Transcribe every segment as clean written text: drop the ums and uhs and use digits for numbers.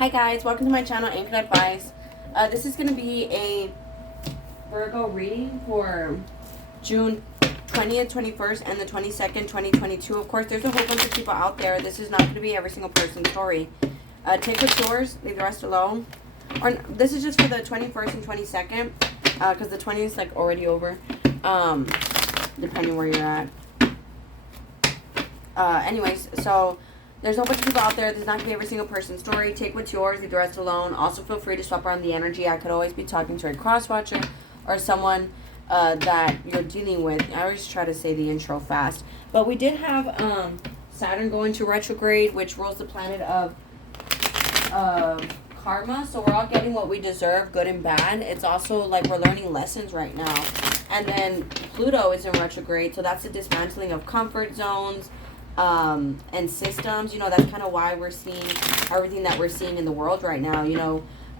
Hi guys, welcome to my channel, Anchored Advice. This is going to be a Virgo reading for June 20th, 21st, and the 22nd, 2022. Of course, there's a whole bunch of people out there. This is not going to be every single person's story. Take what's yours, leave the rest alone. Or this is just for the 21st and 22nd, because the 20th is like already over, depending where you're at. Anyways, so there's a whole bunch of people out there. This is not going to be every single person's story. Take what's yours, leave the rest alone. Also, feel free to swap around the energy. I could always be talking to a cross-watcher or someone that you're dealing with. I always try to say the intro fast. But we did have Saturn go into retrograde, which rules the planet of karma. So we're all getting what we deserve, good and bad. It's also like we're learning lessons right now. And then Pluto is in retrograde, so that's the dismantling of comfort zones, and systems. That's kind of why we're seeing everything that we're seeing in the world right now.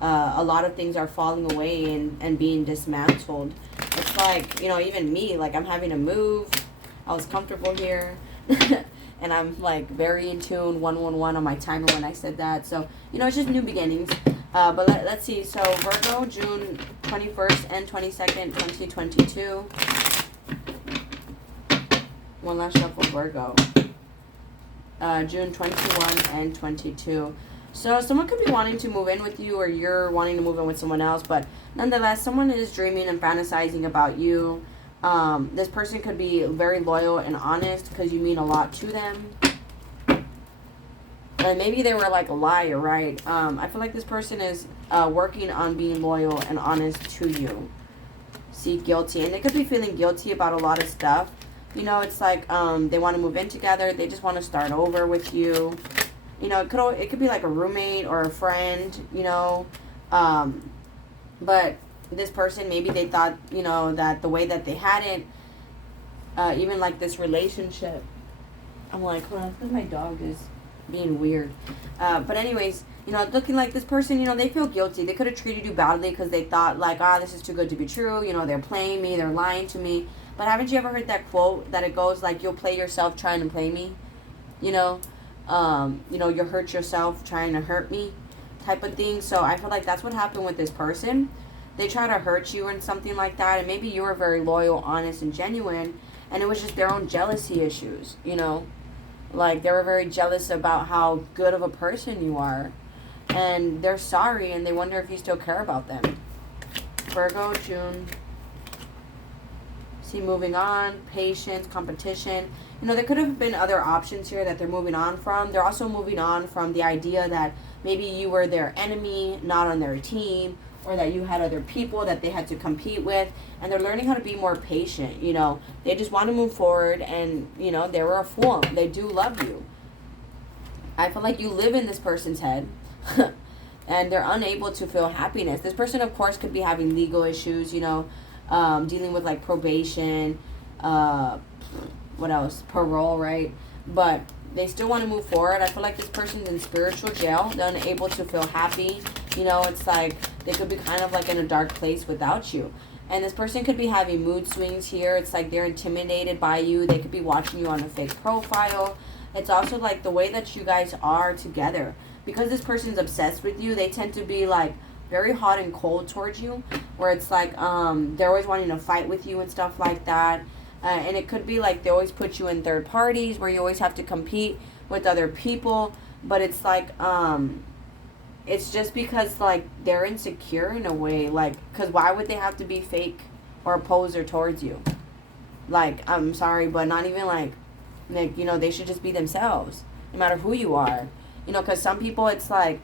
A lot of things are falling away and being dismantled. It's like, even me, like I'm having to move. I was comfortable here and I'm like very in tune, 111 on my timer when I said that. So, it's just new beginnings. But let's see. So Virgo, June 21st and 22nd, 2022. One last shuffle, Virgo. June 21 and 22. So someone could be wanting to move in with you, or you're wanting to move in with someone else, but nonetheless, someone is dreaming and fantasizing about you. This person could be very loyal and honest because you mean a lot to them. And maybe they were like a liar, right? I feel like this person is working on being loyal and honest to you. See, guilty. And they could be feeling guilty about a lot of stuff. It's like they want to move in together. They just want to start over with you. It could be like a roommate or a friend, but this person, maybe they thought, that the way that they had it, even like this relationship. I'm like, hold on, because my dog is being weird. But anyways, looking like this person, they feel guilty. They could have treated you badly because they thought like, this is too good to be true. They're playing me, they're lying to me. But haven't you ever heard that quote that it goes like, you'll play yourself trying to play me? You'll hurt yourself trying to hurt me type of thing. So I feel like that's what happened with this person. They try to hurt you and something like that. And maybe you were very loyal, honest, and genuine. And it was just their own jealousy issues, Like they were very jealous about how good of a person you are. And they're sorry and they wonder if you still care about them. Virgo, June. See, moving on, patience, competition. There could have been other options here that they're moving on from. They're also moving on from the idea that maybe you were their enemy, not on their team, or that you had other people that they had to compete with. And they're learning how to be more patient. They just want to move forward, and, they were a fool. They do love you. I feel like you live in this person's head. And they're unable to feel happiness. This person, of course, could be having legal issues, dealing with like probation, what else? Parole, right? But they still want to move forward. I feel like this person's in spiritual jail. They're unable to feel happy. It's like they could be kind of like in a dark place without you. And this person could be having mood swings here. It's like they're intimidated by you. They could be watching you on a fake profile. It's also like the way that you guys are together. Because this person's obsessed with you, they tend to be like very hot and cold towards you, where it's like they're always wanting to fight with you and stuff like that. And it could be like they always put you in third parties where you always have to compete with other people. But it's like it's just because like they're insecure in a way, like, because why would they have to be fake or a poser towards you? Like, I'm sorry, but not even like they should just be themselves no matter who you are. Because some people, it's like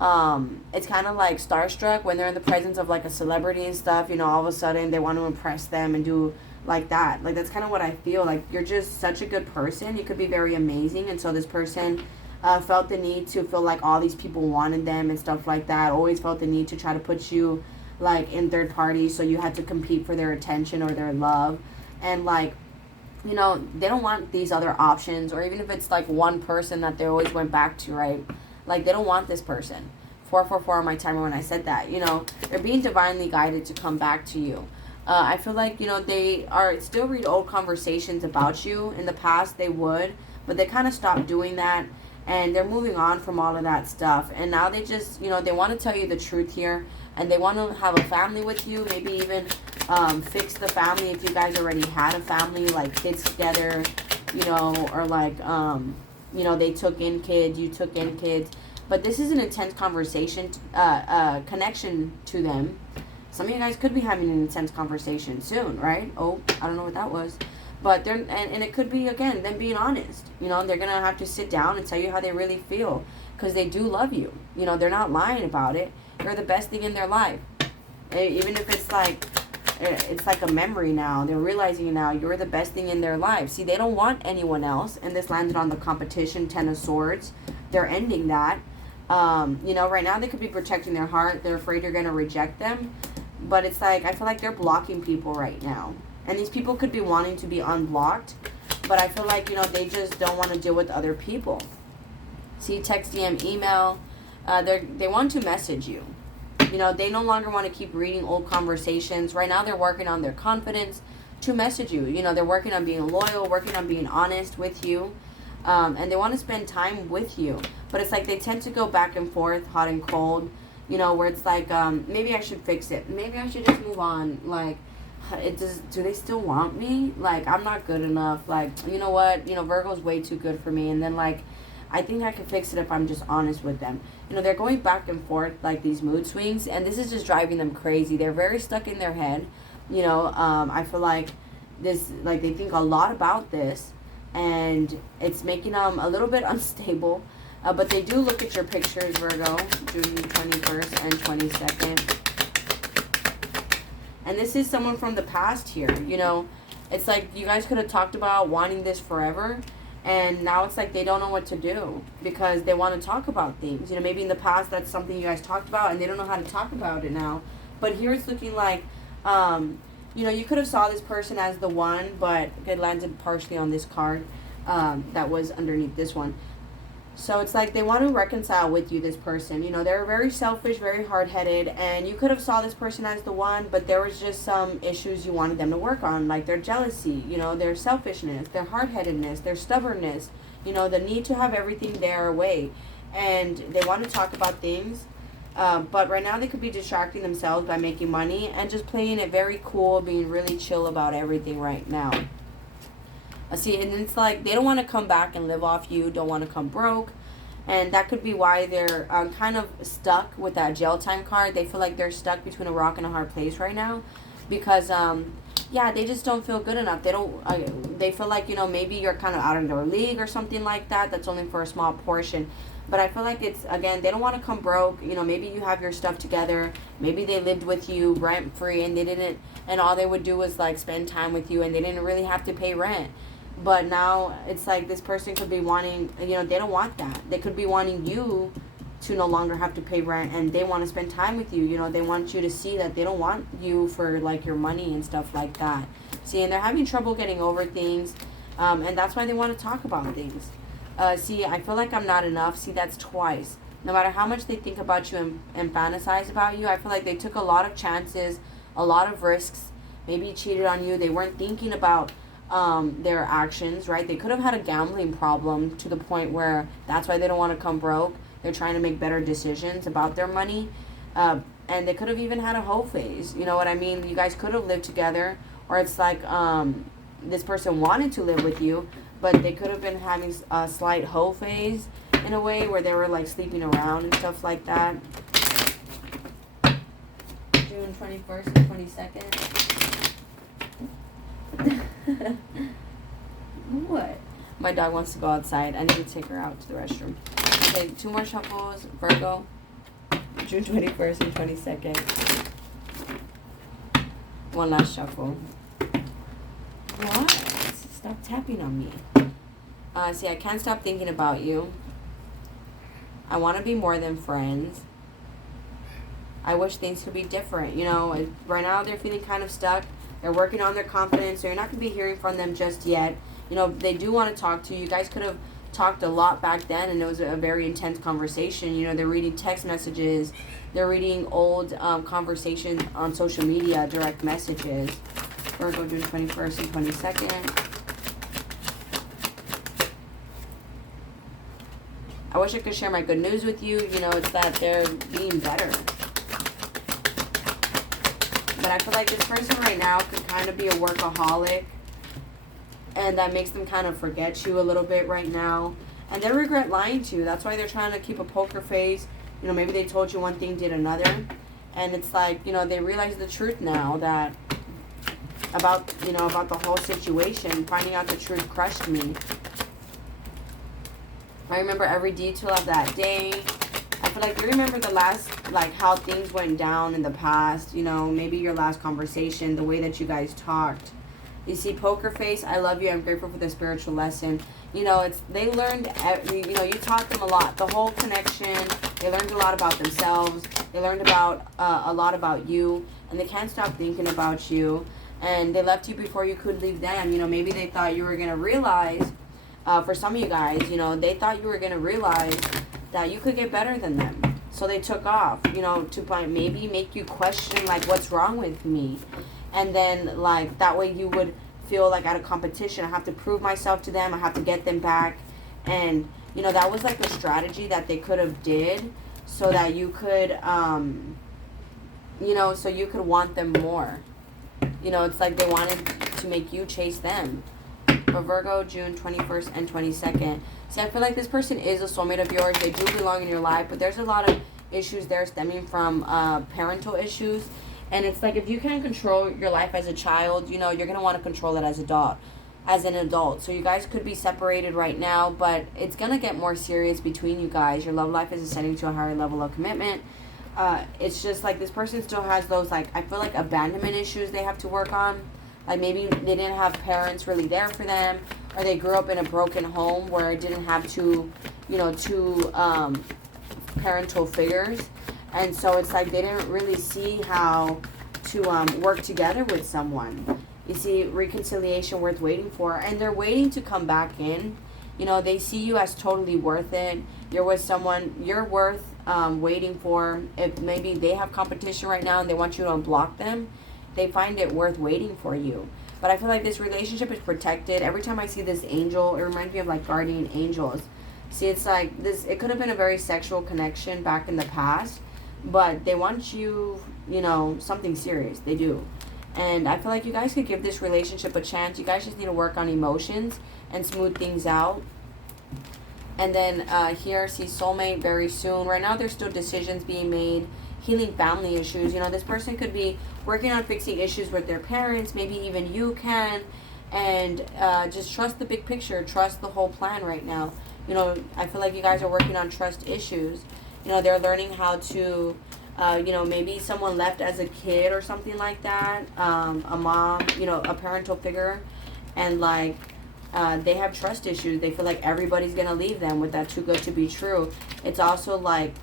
it's kind of like starstruck when they're in the presence of like a celebrity and stuff. All of a sudden they want to impress them and do like that. Like, that's kind of what I feel. Like, you're just such a good person. You could be very amazing. And so this person felt the need to feel like all these people wanted them and stuff like that. Always felt the need to try to put you like in third party, so you had to compete for their attention or their love. And like, they don't want these other options, or even if it's like one person that they always went back to, right? Like, they don't want this person. 444 on my timer when I said that. They're being divinely guided to come back to you. I feel like, they are still read old conversations about you. In the past, they would, but they kind of stopped doing that. and they're moving on from all of that stuff. And now they just, they want to tell you the truth here, and they want to have a family with you, maybe even fix the family if you guys already had a family, like kids together, or like, they took in kids, you took in kids. But this is an intense conversation, connection to them. Some of you guys could be having an intense conversation soon, right? Oh, I don't know what that was. But they're, and it could be, again, them being honest. They're going to have to sit down and tell you how they really feel. Because they do love you. They're not lying about it. You're the best thing in their life. Even if it's like a memory now. They're realizing now you're the best thing in their life. See, they don't want anyone else. And this landed on the competition, Ten of Swords. They're ending that. Right now they could be protecting their heart. They're afraid you're going to reject them. But it's like, I feel like they're blocking people right now. And these people could be wanting to be unblocked. But I feel like, they just don't want to deal with other people. See, text, DM, email. They want to message you. They no longer want to keep reading old conversations. Right now they're working on their confidence to message you. They're working on being loyal, working on being honest with you. And they want to spend time with you. But it's like they tend to go back and forth, hot and cold. Where it's like, maybe I should fix it. Maybe I should just move on. Like, do they still want me? Like, I'm not good enough. Like, you know what? Virgo's way too good for me. And then, like, I think I can fix it if I'm just honest with them. They're going back and forth, like, these mood swings. And this is just driving them crazy. They're very stuck in their head. I feel like this, like, they think a lot about this. And it's making them a little bit unstable. But they do look at your pictures, Virgo, June 21st and 22nd. And this is someone from the past here, It's like you guys could have talked about wanting this forever. And now it's like they don't know what to do because they want to talk about things. Maybe in the past that's something you guys talked about and they don't know how to talk about it now. But here it's looking like, you could have saw this person as the one, but it landed partially on this card that was underneath this one. So it's like they want to reconcile with you, this person. They're very selfish, very hard-headed, and you could have saw this person as the one, but there was just some issues you wanted them to work on, like their jealousy, their selfishness, their hard-headedness, their stubbornness, the need to have everything their way. And they want to talk about things, but right now they could be distracting themselves by making money and just playing it very cool, being really chill about everything right now. See, and it's like they don't want to come back and live off you, don't want to come broke. And that could be why they're kind of stuck with that jail time card. They feel like they're stuck between a rock and a hard place right now. Because, they just don't feel good enough. They feel like, maybe you're kind of out of their league or something like that. That's only for a small portion. But I feel like it's, again, they don't want to come broke. Maybe you have your stuff together. Maybe they lived with you rent-free and they didn't, and all they would do was, like, spend time with you and they didn't really have to pay rent. But now it's like this person could be wanting, they don't want that. They could be wanting you to no longer have to pay rent and they want to spend time with you. They want you to see that they don't want you for, like, your money and stuff like that. See, and they're having trouble getting over things. And that's why they want to talk about things. See, I feel like I'm not enough. See, that's twice. No matter how much they think about you and fantasize about you, I feel like they took a lot of chances, a lot of risks. Maybe cheated on you. They weren't thinking about their actions, right? They could have had a gambling problem to the point where that's why they don't want to come broke. They're trying to make better decisions about their money. And they could have even had a hoe phase. You know what I mean? You guys could have lived together. Or it's like this person wanted to live with you, but they could have been having a slight hoe phase in a way where they were, like, sleeping around and stuff like that. June 21st and 22nd. What? My dog wants to go outside. I need to take her out to the restroom. Okay, 2 more shuffles. Virgo, June 21st and 22nd. 1 last shuffle. What? Stop tapping on me. See, I can't stop thinking about you. I want to be more than friends. I wish things could be different. Right now they're feeling kind of stuck. They're working on their confidence, so you're not going to be hearing from them just yet. They do want to talk to you. You guys could have talked a lot back then, and it was a very intense conversation. They're reading text messages. They're reading old conversations on social media, direct messages. Virgo, June 21st and 22nd. I wish I could share my good news with you. You know, it's that they're being better. But I feel like this person right now could kind of be a workaholic. And that makes them kind of forget you a little bit right now. And they regret lying to you. That's why they're trying to keep a poker face. You know, maybe they told you one thing, did another. And it's like, you know, they realize the truth now that about the whole situation. Finding out the truth crushed me. I remember every detail of that day. I feel like you remember the last, like, how things went down in the past. You know, maybe your last conversation, the way that you guys talked. You see, poker face, I love you, I'm grateful for the spiritual lesson. You know, they learned, you know, you taught them a lot. The whole connection, they learned a lot about themselves. They learned about a lot about you. And they can't stop thinking about you. And they left you before you could leave them. You know, maybe they thought you were going to realize, for some of you guys, you know, they thought you were going to realize that you could get better than them. So they took off, you know, to maybe make you question, like, what's wrong with me? And then, like, that way you would feel like at a competition, I have to prove myself to them. I have to get them back. And, you know, that was like a strategy that they could have did so that you could, you know, so you could want them more. You know, it's like they wanted to make you chase them. For Virgo, June 21st and 22nd. So I feel like this person is a soulmate of yours. They do belong in your life. But there's a lot of issues there stemming from parental issues. And it's like if you can't control your life as a child, you know, you're going to want to control it as an adult. So you guys could be separated right now, but it's going to get more serious between you guys. Your love life is ascending to a higher level of commitment. It's just like this person still has those, like, I feel like abandonment issues they have to work on. Like maybe they didn't have parents really there for them, or they grew up in a broken home where it didn't have two parental figures. And so it's like they didn't really see how to work together with someone. You see, reconciliation worth waiting for. And they're waiting to come back in. You know, they see you as totally worth it. You're with someone you're worth waiting for. If maybe they have competition right now and they want you to unblock them, they find it worth waiting for you. But I feel like this relationship is protected. Every time I see this angel, it reminds me of like guardian angels. See, it's like this, it could have been a very sexual connection back in the past. But they want you, you know, something serious. They do. And I feel like you guys could give this relationship a chance. You guys just need to work on emotions and smooth things out. And then here, see soulmate very soon. Right now, there's still decisions being made. Healing family issues. You know, this person could be working on fixing issues with their parents. Maybe even you can. And just trust the big picture. Trust the whole plan right now. You know, I feel like you guys are working on trust issues. You know, they're learning how to, you know, maybe someone left as a kid or something like that. A mom, you know, a parental figure. And, like, they have trust issues. They feel like everybody's going to leave them with that too good to be true. It's also like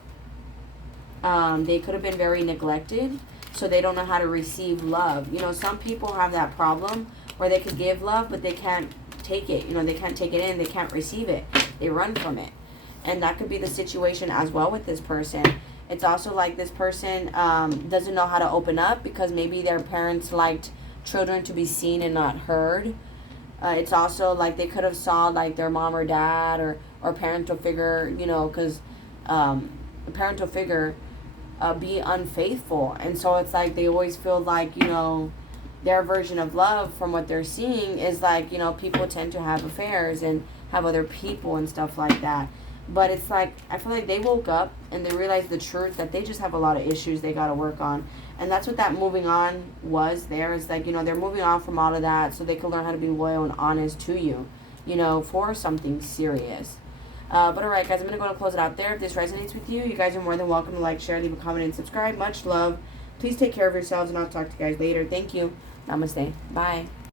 they could have been very neglected. So they don't know how to receive love. You know, some people have that problem where they could give love, but they can't take it. You know, they can't take it in. They can't receive it. They run from it. And that could be the situation as well with this person. It's also like this person doesn't know how to open up because maybe their parents liked children to be seen and not heard. It's also like they could have saw like their mom or dad or parental figure, you know, because a parental figure be unfaithful. And so it's like they always feel like, you know, their version of love from what they're seeing is like, you know, people tend to have affairs and have other people and stuff like that. But it's like, I feel like they woke up and they realized the truth that they just have a lot of issues they got to work on. And that's what that moving on was there. It's like, you know, they're moving on from all of that so they can learn how to be loyal and honest to you, you know, for something serious. But all right, guys, I'm going to go and close it out there. If this resonates with you, you guys are more than welcome to like, share, leave a comment, and subscribe. Much love. Please take care of yourselves, and I'll talk to you guys later. Thank you. Namaste. Bye.